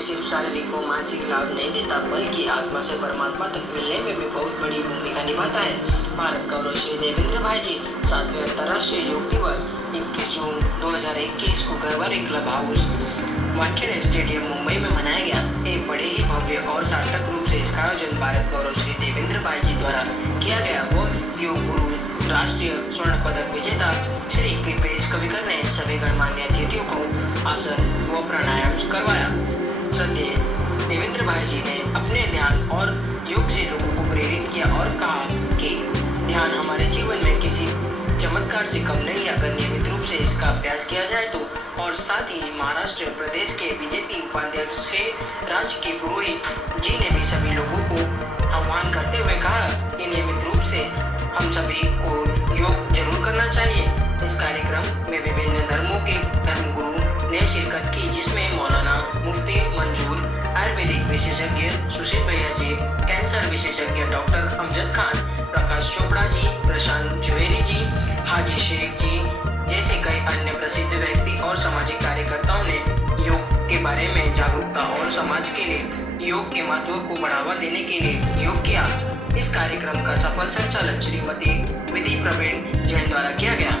ये सिर्फ शारीरिक व मानसिक लाभ नहीं देता बल्कि आत्मा से परमात्मा तक मिलने में भी बहुत बड़ी भूमिका निभाता है। भारत गौरव श्री देवेंद्र भाई जी 7वें अंतर्राष्ट्रीय योग दिवस 21 जून 2021 को Garware club house Wankhede stadium Mumbai में मनाया गया। एक बड़े ही भव्य और सार्थक रूप से इसका आयोजन भारत गौरव श्री देवेंद्र भाई जी द्वारा किया गया। वो योग गुरु राष्ट्रीय स्वर्ण पदक विजेता श्री कृपेश कविकर ने सभी गणमान्य अतिथियों को आसन व प्राणायाम करवाया। श्रद्धेय देवेंद्र भाई जी ने अपने ध्यान और योग से लोगों को प्रेरित किया और कहा कि ध्यान हमारे जीवन में किसी चमत्कार से कम नहीं, अगर नियमित रूप से इसका अभ्यास किया जाए तो। और साथ ही महाराष्ट्र प्रदेश के बीजेपी उपाध्यक्ष श्री राज के पुरोहित जी ने भी सभी लोगों को आह्वान करते हुए कहा कि नियमित रूप से हम सभी को योग जरूर करना चाहिए। इस कार्यक्रम में विभिन्न धर्मों के धर्मगुरु ने शिरकत की, जिसमें मौलाना मुफ्ती मंजूर, आयुर्वेदिक विशेषज्ञ सुशील भैया जी, कैंसर विशेषज्ञ डॉक्टर अमजद खान, प्रकाश चोपड़ा जी, प्रशांत जवेरी जी, हाजी शेख जी जैसे कई अन्य प्रसिद्ध व्यक्ति और सामाजिक कार्यकर्ताओं ने योग के बारे में जागरूकता और समाज के लिए योग के महत्व को बढ़ावा देने के लिए योग किया। इस कार्यक्रम का सफल संचालन श्रीमती विधि प्रवीण जैन द्वारा किया गया।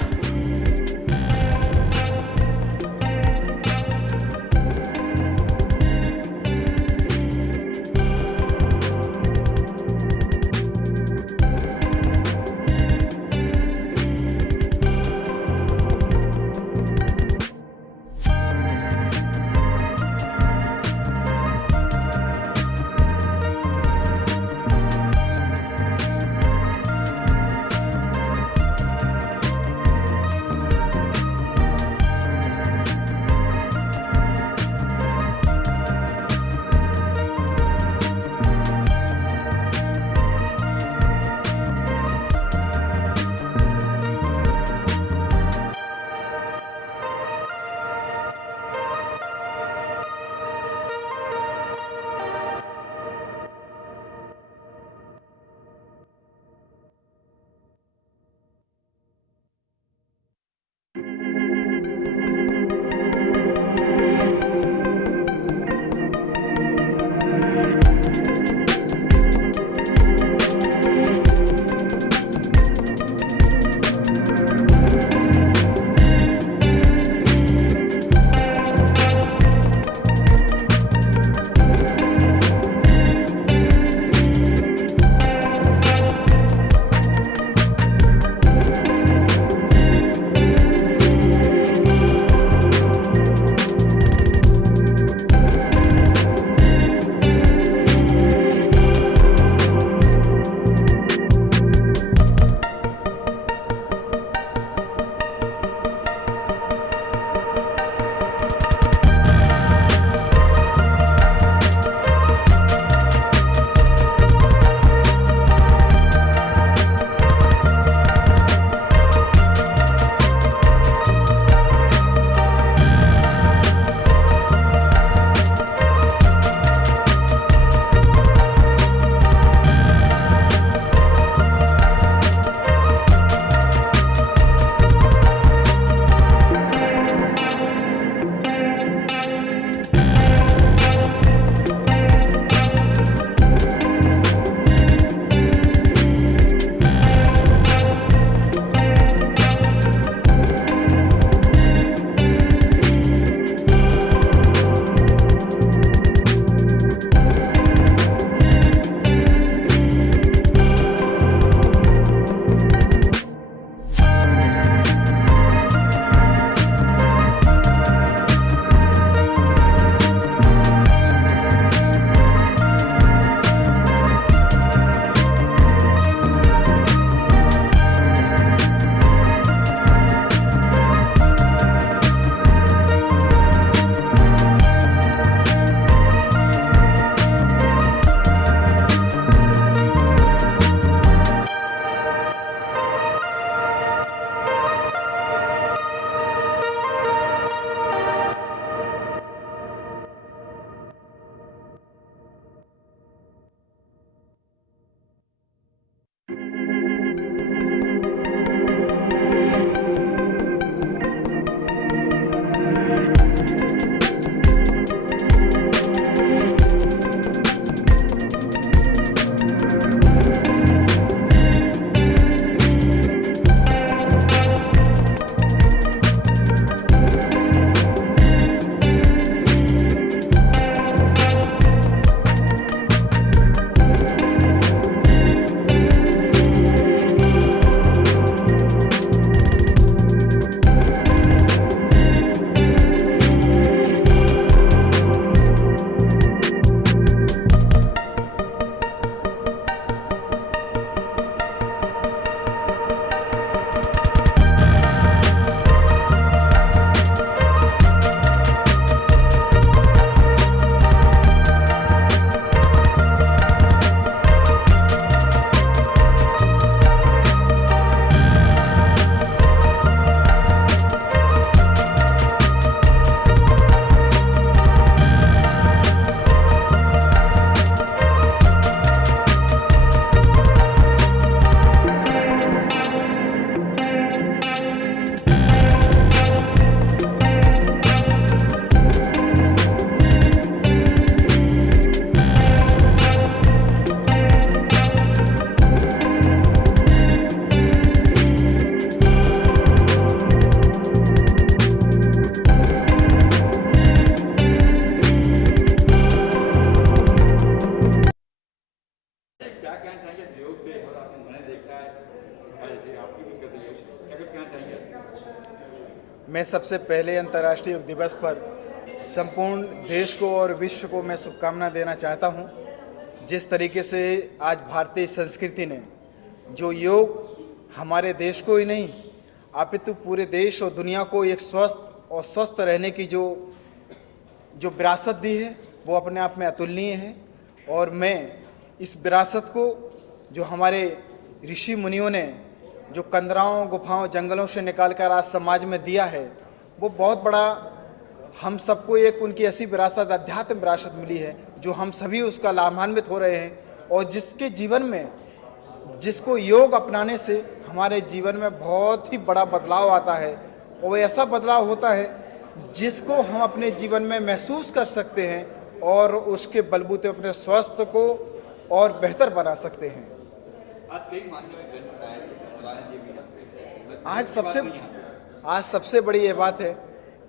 आपकी भी गति है, क्या कुछ कहना चाहेंगे? मैं सबसे पहले अंतर्राष्ट्रीय योग दिवस पर संपूर्ण देश को और विश्व को मैं शुभकामना देना चाहता हूं। जिस तरीके से आज भारतीय संस्कृति ने जो योग हमारे देश को ही नहीं अपितु पूरे देश और दुनिया को एक स्वस्थ रहने की जो विरासत दी है वो अपने आप में अतुलनीय है। और मैं इस विरासत को जो हमारे ऋषि मुनियों ने जो कंदराओं गुफाओं जंगलों से निकाल कर आज समाज में दिया है वो बहुत बड़ा हम सबको एक उनकी ऐसी विरासत अध्यात्म विरासत मिली है जो हम सभी उसका लाभान्वित हो रहे हैं। और जिसके जीवन में जिसको योग अपनाने से हमारे जीवन में बहुत ही बड़ा बदलाव आता है और वो ऐसा बदलाव होता है जिसको हम अपने जीवन में महसूस कर सकते हैं और उसके बलबूते अपने स्वास्थ्य को और बेहतर बना सकते हैं। आज कई मान्यवर मौलाना जी भी यहाँ पे आज सबसे बड़ी ये बात है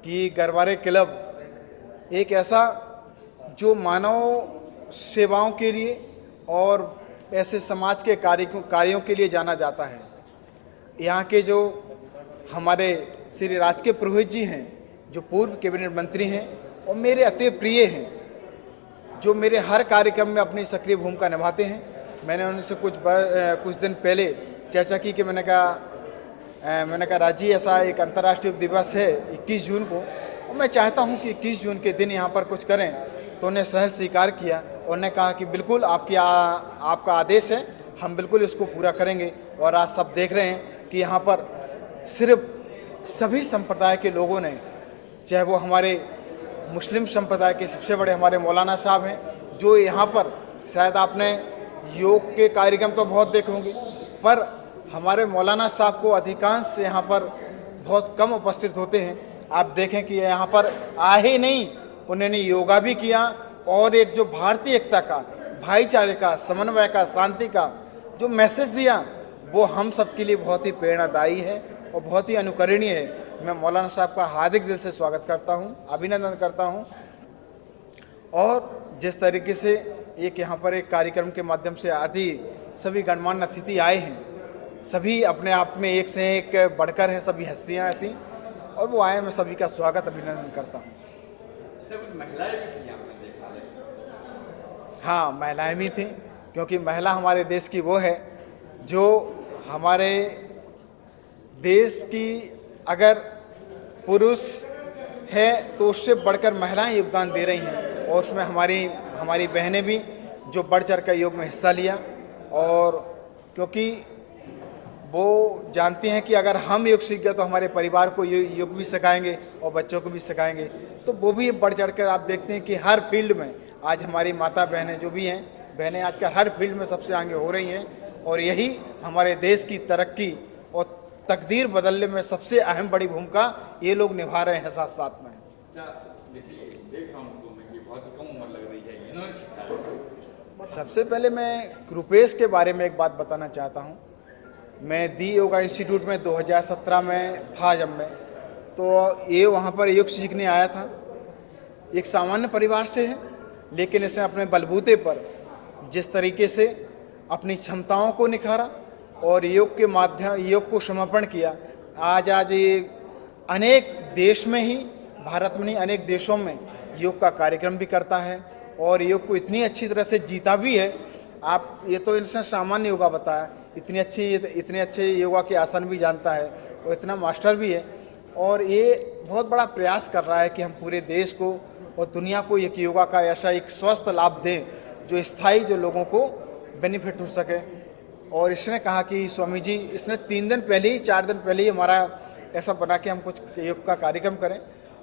कि गरवारे क्लब एक ऐसा जो मानव सेवाओं के लिए और ऐसे समाज के कार्यों के लिए जाना जाता है। यहाँ के जो हमारे श्री राजकीय पुरोहित जी हैं जो पूर्व कैबिनेट मंत्री हैं और मेरे अति प्रिय हैं जो मेरे हर कार्यक्रम में अपनी सक्रिय भूमिका निभाते हैं। मैंने उनसे कुछ दिन पहले चर्चा की कि मैंने कहा राजी ऐसा एक अंतर्राष्ट्रीय दिवस है 21 जून को और मैं चाहता हूं कि 21 जून के दिन यहां पर कुछ करें। तो उन्हें सहज स्वीकार किया और उन्होंने कहा कि बिल्कुल आपका आदेश है, हम बिल्कुल इसको पूरा करेंगे। और आज सब देख रहे हैं कि यहाँ पर सिर्फ सभी संप्रदाय के लोगों ने, चाहे वो हमारे मुस्लिम संप्रदाय के सबसे बड़े हमारे मौलाना साहब हैं जो यहाँ पर शायद आपने योग के कार्यक्रम तो बहुत देखे होंगे पर हमारे मौलाना साहब को अधिकांश यहाँ पर बहुत कम उपस्थित होते हैं। आप देखें कि यहाँ पर आए नहीं, उन्होंने योगा भी किया और एक जो भारतीय एकता का, भाईचारे का, समन्वय का, शांति का जो मैसेज दिया वो हम सब के लिए बहुत ही प्रेरणादायी है और बहुत ही अनुकरणीय है। मैं मौलाना साहब का हार्दिक दिल से स्वागत करता हूँ, अभिनंदन करता हूँ। और जिस तरीके से एक यहाँ पर एक कार्यक्रम के माध्यम से आदि सभी गणमान्य अतिथि आए हैं, सभी अपने आप में एक से एक बढ़कर हैं, सभी हस्तियाँ थी और वो आए, मैं सभी का स्वागत अभिनंदन करता हूँ। महिलाएं भी थी यहाँ पे देखा है? हाँ, महिलाएं भी थीं क्योंकि महिला हमारे देश की वो है जो हमारे देश की अगर पुरुष है तो उससे बढ़कर महिलाएं योगदान दे रही हैं और उसमें हमारी बहनें भी जो बढ़ चढ़ कर योग में हिस्सा लिया। और क्योंकि वो जानती हैं कि अगर हम योग सीख गए तो हमारे परिवार को योग भी सिखाएंगे और बच्चों को भी सिखाएंगे, तो वो भी बढ़ चढ़ कर आप देखते हैं कि हर फील्ड में आज हमारी माता बहनें जो भी हैं, बहनें आजकल हर फील्ड में सबसे आगे हो रही हैं और यही हमारे देश की तरक्की और तकदीर बदलने में सबसे अहम बड़ी भूमिका ये लोग निभा रहे हैं साथ साथ में। सबसे पहले मैं कृपेश के बारे में एक बात बताना चाहता हूँ। मैं दी योगा इंस्टीट्यूट में 2017 में था जब मैं, तो ये वहाँ पर योग सीखने आया था। एक सामान्य परिवार से है लेकिन इसने अपने बलबूते पर जिस तरीके से अपनी क्षमताओं को निखारा और योग के माध्यम योग को समर्पण किया, आज ये अनेक देश में ही, भारत में नहीं अनेक देशों में योग का कार्यक्रम भी करता है और योग को इतनी अच्छी तरह से जीता भी है। आप ये तो इसने सामान्य योगा बताया, इतने अच्छे योगा के आसन भी जानता है और इतना मास्टर भी है और ये बहुत बड़ा प्रयास कर रहा है कि हम पूरे देश को और दुनिया को एक योगा का ऐसा एक स्वस्थ लाभ दें जो स्थायी, जो लोगों को बेनिफिट हो सके। और इसने कहा कि स्वामी जी, इसने 4 दिन पहले ही हमारा ऐसा बना कि हम कुछ योग का कार्यक्रम करें,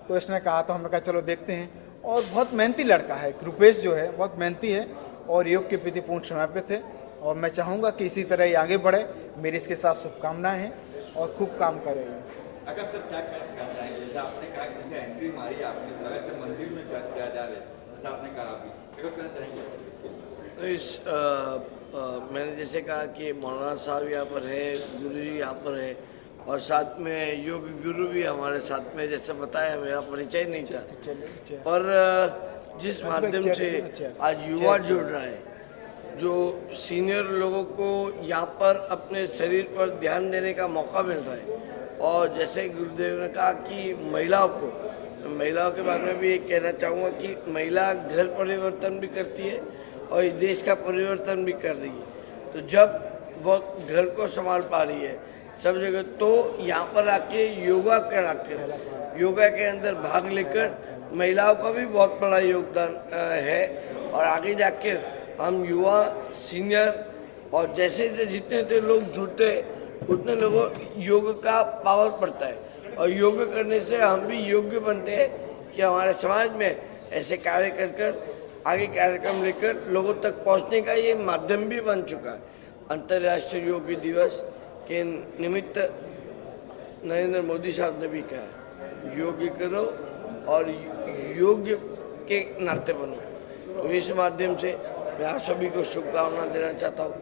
तो इसने कहा, तो हमने कहा चलो देखते हैं। और बहुत मेहनती लड़का है कृपेश जो है, बहुत मेहनती है और योग के प्रति पूर्ण समर्पित है और मैं चाहूँगा कि इसी तरह ये आगे बढ़े। मेरी इसके साथ शुभकामनाएं हैं और खूब काम करे। अगर सर क्या कहना चाहेंगे, जैसे आपने कहा कि जैसे एंट्री मारी आपने, लगा कि मंदिर में क्या जा रहे, जैसे आपने कहा अभी, क्या कहना चाहेंगे? तो मैंने जैसे कहा कि मौलाना साहब यहाँ पर है, गुरु जी यहाँ पर है और साथ में योग गुरु भी हमारे साथ में, जैसे बताया मेरा परिचय नहीं था, पर जिस माध्यम से आज युवा जुड़ रहा है जो सीनियर लोगों को यहाँ पर अपने शरीर पर ध्यान देने का मौका मिल रहा है। और जैसे गुरुदेव ने कहा कि महिलाओं के बारे में भी ये कहना चाहूँगा कि महिला घर परिवर्तन भी करती है और इस देश का परिवर्तन भी कर रही है। तो जब वह घर को संभाल पा रही है सब जगह, तो यहाँ पर आके योगा कराकर, योगा के अंदर भाग लेकर महिलाओं का भी बहुत बड़ा योगदान है। और आगे जाकर हम युवा, सीनियर और जैसे जितने लोग जुड़ते हैं उतने लोगों योग का पावर पड़ता है और योग करने से हम भी योग्य बनते हैं कि हमारे समाज में ऐसे कार्य कर आगे कार्यक्रम लेकर लोगों तक पहुंचने का ये माध्यम भी बन चुका है। अंतर्राष्ट्रीय योग दिवस के निमित्त नरेंद्र मोदी साहब ने भी कहा योग करो और योग्य के नाते बनो। तो इस माध्यम से मैं आप सभी को शुभकामना देना चाहता हूँ।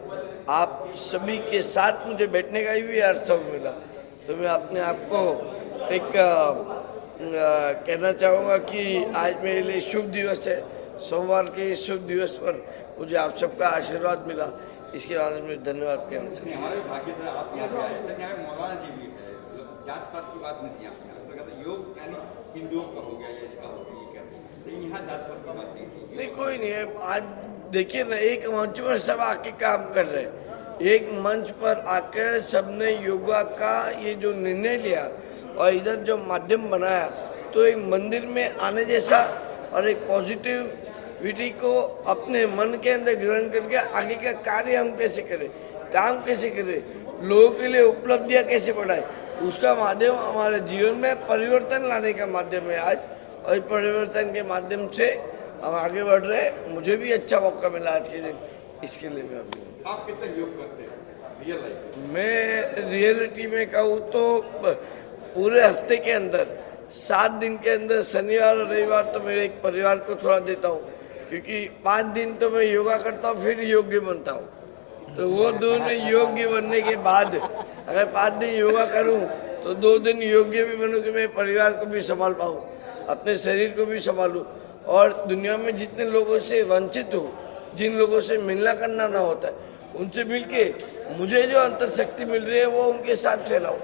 आप सभी के साथ मुझे बैठने का भी अवसर मिला, तो मैं अपने आप को एक कहना चाहूँगा कि आज मेरे लिए शुभ दिवस है। सोमवार के इस शुभ दिवस पर मुझे आप सबका आशीर्वाद मिला, इसके बारे में धन्यवाद कहना चाहूँगा। हमारे भाग्य से आप यहाँ पे आए। सर, यहाँ पे मौलाना जी भी है, जात पात की बात नहीं थी आपने। सर कहते योग यानी हिंदुओं का हो गया या इसका हो गया, ये कहते हैं। यहाँ जात पात की बात नहीं थी। नहीं, कोई नहीं है। आज देखिए ना, एक मंच पर सब आके काम कर रहे हैं। एक मंच पर आकर सबने योगा का ये जो निर्णय लिया और इधर जो माध्यम बनाया, तो एक मंदिर में आने जैसा और एक पॉजिटिविटी को अपने मन के अंदर ग्रहण करके आगे का कार्य हम कैसे करें, काम कैसे करें, लोगों के लिए उपलब्धियां कैसे बढ़ाएं, उसका माध्यम हमारे जीवन में परिवर्तन लाने का माध्यम है आज। और परिवर्तन के माध्यम से हम आगे बढ़ रहे हैं। मुझे भी अच्छा मौका मिला आज के दिन, इसके लिए मैं आप कितना योग करते हैं रियल लाइफ? मैं रियलिटी में कहूँ तो पूरे हफ्ते के अंदर 7 दिन के अंदर शनिवार और रविवार तो मेरे एक परिवार को थोड़ा देता हूँ, क्योंकि 5 दिन तो मैं योगा करता हूँ फिर योग्य बनता हूँ। तो वो दोनों योग्य बनने के बाद अगर 5 दिन योगा करूँ तो 2 दिन योग्य भी बनूँ कि मैं परिवार को भी संभाल पाऊँ, अपने शरीर को भी संभालूँ और दुनिया में जितने लोगों से वंचित हो, जिन लोगों से मिलना करना ना होता है, उनसे मिलके मुझे जो अंतर शक्ति मिल रही है वो उनके साथ फैलाऊं।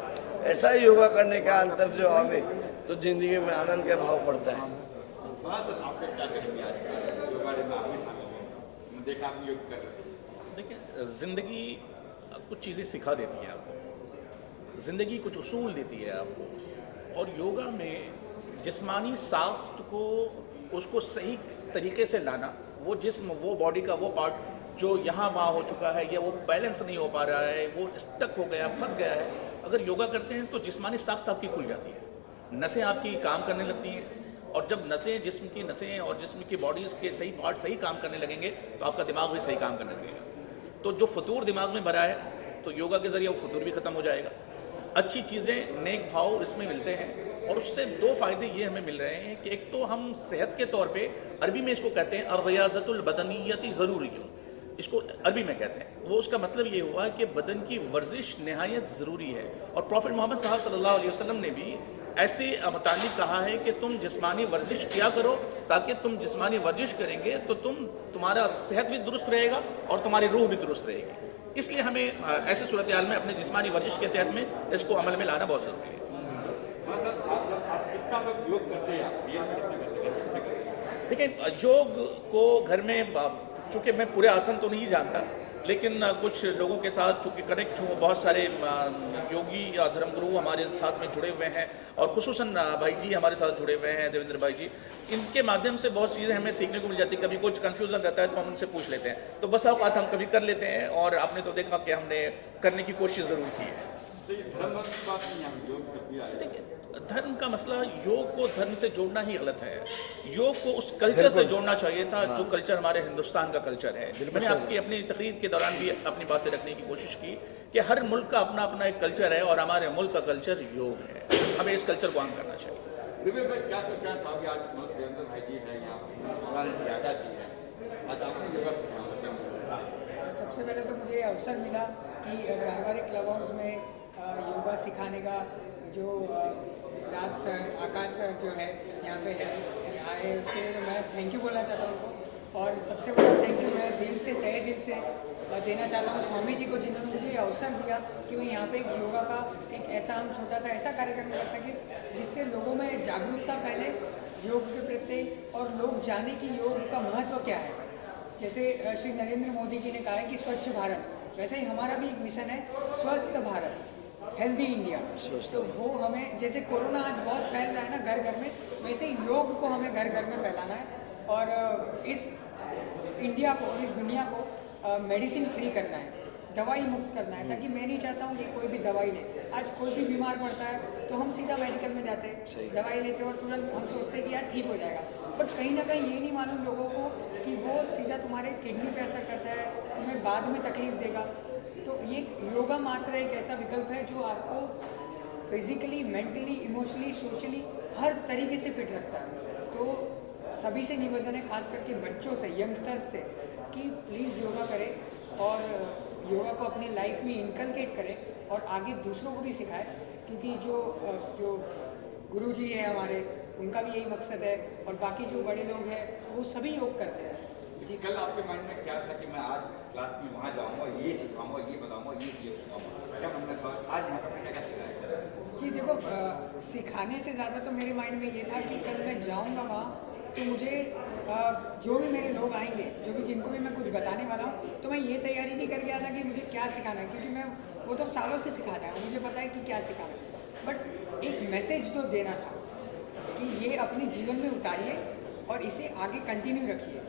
ऐसा ही योगा करने का अंतर जो आवे तो जिंदगी में आनंद का भाव बढ़ता है। सर, आपका क्या कहेंगे आज का योगा डे में आप भी शामिल हैं? देखा आप योग कर रहे हैं। देखिए, ज़िंदगी कुछ चीज़ें सिखा देती है आपको, ज़िंदगी कुछ उसूल देती है आपको। और योगा में जिस्मानी साख्त को उसको सही तरीके से लाना, वो जिस्म, वो बॉडी का वो पार्ट जो यहाँ वहाँ हो चुका है या वो बैलेंस नहीं हो पा रहा है, वो स्टक हो गया, फंस गया है, अगर योगा करते हैं तो जिस्मानी साख्त आपकी खुल जाती है, नसें आपकी काम करने लगती हैं। और जब नसें, जिस्म की नसें और जिस्म की बॉडीज़ के सही पार्ट सही काम करने लगेंगे तो आपका दिमाग भी सही काम करने लगेगा। तो जो फतूर दिमाग में भरा है तो योगा के ज़रिए वो फतूर भी ख़त्म हो जाएगा। अच्छी चीज़ें, नेक भाव इसमें मिलते हैं और उससे 2 फ़ायदे ये हमें मिल रहे हैं कि एक तो हम सेहत के तौर पे, अरबी में इसको कहते हैं अर्रियाज़तुल बदनियती ज़रूरी, इसको अरबी में कहते हैं। वो उसका मतलब ये हुआ कि बदन की वर्जिश नहायत ज़रूरी है। और प्रॉफिट मोहम्मद साहब सल्लल्लाहु अलैहि वसल्लम ने भी ऐसे मुतालिक कहा है कि तुम जिस्मानी वर्जिश किया करो, ताकि तुम जिस्मानी वर्जिश करेंगे तो तुम्हारा सेहत भी दुरुस्त रहेगा और तुम्हारी रूह भी दुरुस्त रहेगी। इसलिए हमें ऐसे सूरत हाल में अपने जिस्मानी वर्जिश के तहत में इसको अमल में लाना बहुत ज़रूरी है। आप कितना लोग योग करते हैं? आप रियल में कितने करते हैं? देखिए, योग को घर में, चूँकि मैं पूरे आसन तो नहीं जानता, लेकिन कुछ लोगों के साथ चूँकि कनेक्ट हूँ, बहुत सारे योगी या धर्मगुरु हमारे साथ में जुड़े हुए हैं और खुसूसन भाई जी हमारे साथ जुड़े हुए हैं, देवेंद्र भाई जी, इनके माध्यम से बहुत चीज़ें हमें सीखने को मिल जाती है। कभी कुछ कन्फ्यूज़न रहता है तो हम उनसे पूछ लेते हैं, तो बस औकात हम कभी कर लेते हैं। और आपने तो देखा कि हमने करने की कोशिश ज़रूर की है। तो ये धर्म की बात नहीं, हम योग कर दिया है। देखिए, धर्म का मसला, योग को धर्म से जोड़ना ही गलत है। योग को उस कल्चर से जोड़ना चाहिए था जो कल्चर हमारे हिंदुस्तान का कल्चर है। मैंने आपकी अपनी तकरीर के दौरान भी अपनी बातें रखने की कोशिश की कि हर मुल्क का अपना अपना एक कल्चर है और हमारे मुल्क का कल्चर योग है। हमें इस कल्चर को आम करना चाहिए। विवेक भाई, क्या कहना चाहोगे? आज देवेंद्र भाई जी हैं यहाँ, मौलाना यादा जी हैं, आज आपने योगा सिखाया। सबसे पहले तो मुझे अवसर मिला कि कारवारी क्लब हाउस में योगा सिखाने का जो राज सर, आकाश सर जो है यहाँ पे है आए, उसके लिए मैं थैंक यू बोलना चाहता हूँ उनको। और सबसे बड़ा थैंक यू मैं दिल से तहे दिल से देना चाहता हूँ स्वामी जी को, जिन्होंने मुझे ये अवसर दिया कि मैं यहाँ पे एक योगा का एक ऐसा हम छोटा सा ऐसा कार्यक्रम कर सकें जिससे लोगों में जागरूकता फैले योग के प्रति और लोग जाने कि योग का महत्व क्या है। जैसे श्री नरेंद्र मोदी जी ने कहा है कि स्वच्छ भारत, वैसे ही हमारा भी एक मिशन है स्वस्थ भारत, हेल्दी इंडिया। तो वो हमें, जैसे कोरोना आज बहुत फैल रहा है ना घर घर में, वैसे ही योग को हमें घर घर में फैलाना है और इस इंडिया को और इस दुनिया को मेडिसिन फ्री करना है, दवाई मुक्त करना है, ताकि मैं नहीं चाहता हूँ कि कोई भी दवाई ले। आज कोई भी बीमार पड़ता है तो हम सीधा मेडिकल में जाते हैं, दवाई लेते हैं और तुरंत हम सोचते हैं कि यार ठीक हो जाएगा, बट कहीं ना कहीं ये नहीं मालूम लोगों को कि वो सीधा तुम्हारे किडनी पे असर करता है, तुम्हें बाद में तकलीफ देगा। तो ये योगा मात्र एक ऐसा विकल्प है जो आपको फिजिकली, मेंटली, इमोशनली, सोशली हर तरीके से फिट रखता है। तो सभी से निवेदन है, खास करके बच्चों से, यंगस्टर्स से, कि प्लीज़ योगा करें और योगा को अपनी लाइफ में इनकलकेट करें और आगे दूसरों को भी सिखाएं, क्योंकि जो गुरुजी है हमारे, उनका भी यही मकसद है और बाकी जो बड़े लोग हैं वो सभी योग करते हैं। जी, कल आपके माइंड में क्या था कि मैं आज क्लास में वहाँ जाऊँगा, ये सिखाऊंगा, ये बताऊँगा, ये सिखाऊंगा, क्या मन में था? आज यहाँ पर क्या क्या सिखाया? जी देखो, सिखाने से ज़्यादा तो मेरे माइंड में ये था कि कल मैं जाऊँगा वहाँ तो मुझे जो भी मेरे लोग आएंगे, जो भी जिनको भी मैं कुछ बताने वाला हूँ, तो मैं ये तैयारी नहीं करके आता कि मुझे क्या सिखाना है, क्योंकि मैं वो तो सालों से सिखाना है, मुझे पता है कि क्या सिखाना है। बट एक मैसेज तो देना था कि ये अपने जीवन में उतारिए और इसे आगे कंटिन्यू रखिए,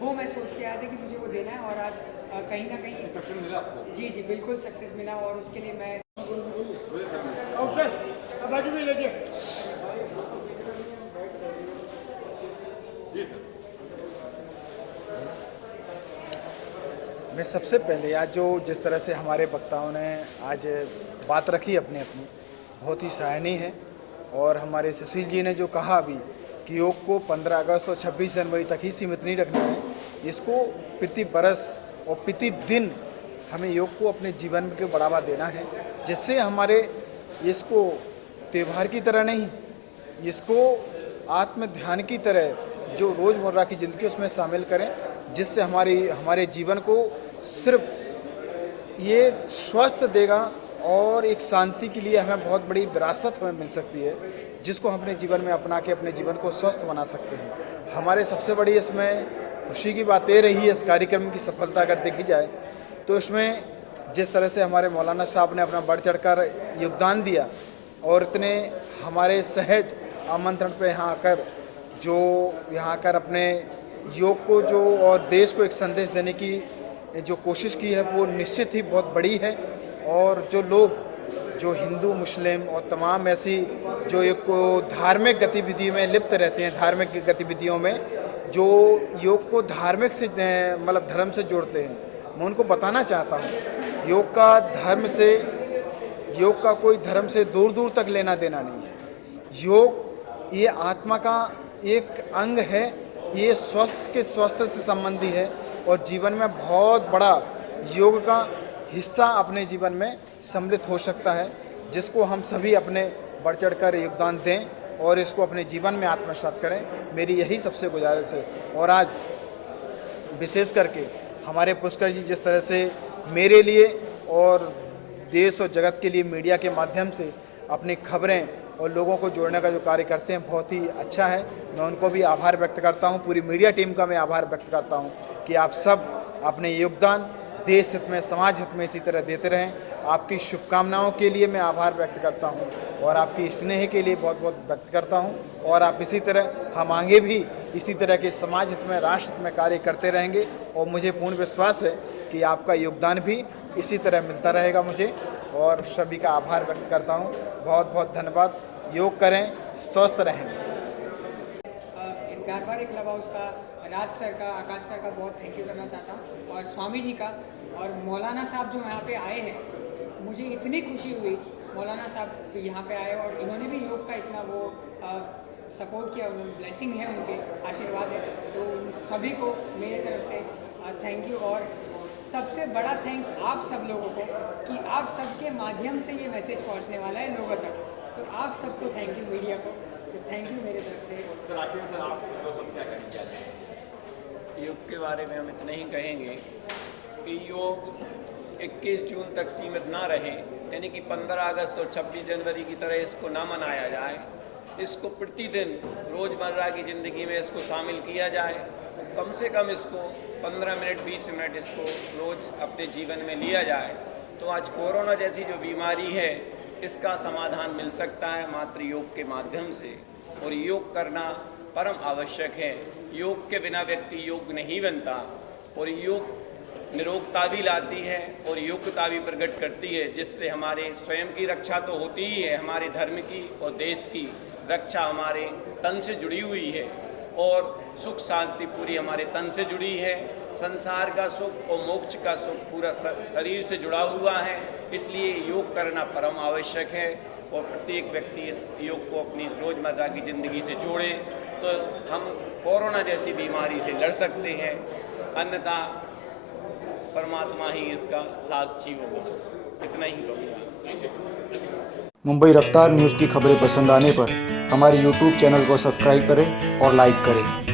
वो मैं सोच के आया था कि मुझे वो देना है। और आज कहीं ना कहीं सक्सेस मिला आपको? जी जी बिल्कुल सक्सेस मिला और उसके लिए मैं मैं सबसे पहले आज जो जिस तरह से हमारे वक्ताओं ने आज बात रखी अपनी अपनी, बहुत ही सराहनीय है। और हमारे सुशील जी ने जो कहा अभी कि योग को 15 अगस्त और 26 जनवरी तक ही सीमित नहीं रखना है, इसको प्रति बरस और प्रति दिन हमें योग को अपने जीवन के बढ़ावा देना है, जिससे हमारे इसको त्यौहार की तरह नहीं, इसको आत्म ध्यान की तरह जो रोज़मर्रा की ज़िंदगी उसमें शामिल करें, जिससे हमारे जीवन को सिर्फ ये स्वस्थ देगा और एक शांति के लिए हमें बहुत बड़ी विरासत हमें मिल सकती है, जिसको हम अपने जीवन में अपना के अपने जीवन को स्वस्थ बना सकते हैं। हमारे सबसे बड़ी इसमें खुशी की बात ये रही है, इस कार्यक्रम की सफलता अगर देखी जाए तो इसमें जिस तरह से हमारे मौलाना साहब ने अपना बढ़ चढ़कर योगदान दिया और इतने हमारे सहज आमंत्रण पे यहाँ आकर अपने योग को जो और देश को एक संदेश देने की जो कोशिश की है वो निश्चित ही बहुत बड़ी है। और जो लोग जो हिंदू, मुस्लिम और तमाम ऐसी जो एक को धार्मिक गतिविधि में लिप्त रहते हैं, धार्मिक गतिविधियों में जो योग को धार्मिक से मतलब धर्म से जोड़ते हैं, मैं उनको बताना चाहता हूँ योग का कोई धर्म से दूर दूर तक लेना देना नहीं है। योग ये आत्मा का एक अंग है, ये स्वास्थ्य से संबंधी है और जीवन में बहुत बड़ा योग का हिस्सा अपने जीवन में सम्मिलित हो सकता है, जिसको हम सभी अपने बढ़ चढ़ कर योगदान दें और इसको अपने जीवन में आत्मसात करें। मेरी यही सबसे गुजारिश है। और आज विशेष करके हमारे पुष्कर जी जिस तरह से मेरे लिए और देश और जगत के लिए मीडिया के माध्यम से अपनी खबरें और लोगों को जोड़ने का जो कार्य करते हैं, बहुत ही अच्छा है। मैं उनको भी आभार व्यक्त करता हूं, पूरी मीडिया टीम का मैं आभार व्यक्त करता हूं कि आप सब अपने योगदान देश हित में, समाज हित में इसी तरह देते रहें। आपकी शुभकामनाओं के लिए मैं आभार व्यक्त करता हूं और आपकी स्नेह के लिए बहुत बहुत व्यक्त करता हूं। और आप इसी तरह, हम आगे भी इसी तरह के समाज हित में, राष्ट्र हित में कार्य करते रहेंगे और मुझे पूर्ण विश्वास है कि आपका योगदान भी इसी तरह मिलता रहेगा मुझे। और सभी का आभार व्यक्त करता हूं। बहुत बहुत धन्यवाद। योग करें, स्वस्थ रहें। इस गारवारे क्लब हाउस का राज सर का, आकाश सर का बहुत थैंक यू करना चाहता हूँ और स्वामी जी का और मौलाना साहब जो यहाँ पे आए हैं, मुझे इतनी खुशी हुई मौलाना साहब यहाँ पे आए और इन्होंने भी योग का इतना वो सपोर्ट किया, ब्लेसिंग है, उनके आशीर्वाद है। तो उन सभी को मेरे तरफ से थैंक यू। और सबसे बड़ा थैंक्स आप सब लोगों को कि आप सबके माध्यम से ये मैसेज पहुँचने वाला है लोगों तक। तो आप सबको थैंक यू, मीडिया को तो थैंक यू मेरे तरफ से। सर आखिर में सर आप लोग सब क्या कहेंगे? योग के बारे में हम इतना ही कहेंगे कि योग 21 जून तक सीमित ना रहे, यानी कि 15 अगस्त और 26 जनवरी की तरह इसको ना मनाया जाए। इसको प्रतिदिन रोज़मर्रा की ज़िंदगी में इसको शामिल किया जाए। कम से कम इसको 15 मिनट 20 मिनट इसको रोज़ अपने जीवन में लिया जाए तो आज कोरोना जैसी जो बीमारी है इसका समाधान मिल सकता है मात्र योग के माध्यम से। और योग करना परम आवश्यक है। योग के बिना व्यक्ति योग नहीं बनता और योग निरोगता भी लाती है और योग्यता भी प्रकट करती है, जिससे हमारे स्वयं की रक्षा तो होती ही है, हमारे धर्म की और देश की रक्षा हमारे तन से जुड़ी हुई है और सुख शांति पूरी हमारे तन से जुड़ी है। संसार का सुख और मोक्ष का सुख पूरा शरीर से जुड़ा हुआ है, इसलिए योग करना परम आवश्यक है और प्रत्येक व्यक्ति इस योग को अपनी रोज़मर्रा की ज़िंदगी से जोड़े तो हम कोरोना जैसी बीमारी से लड़ सकते हैं, अन्यथा परमात्मा ही इसका साक्षी होगा। इतना ही कहूँगा। मुंबई रफ्तार न्यूज़ की खबरें पसंद आने पर हमारे YouTube चैनल को सब्सक्राइब करें और लाइक करें।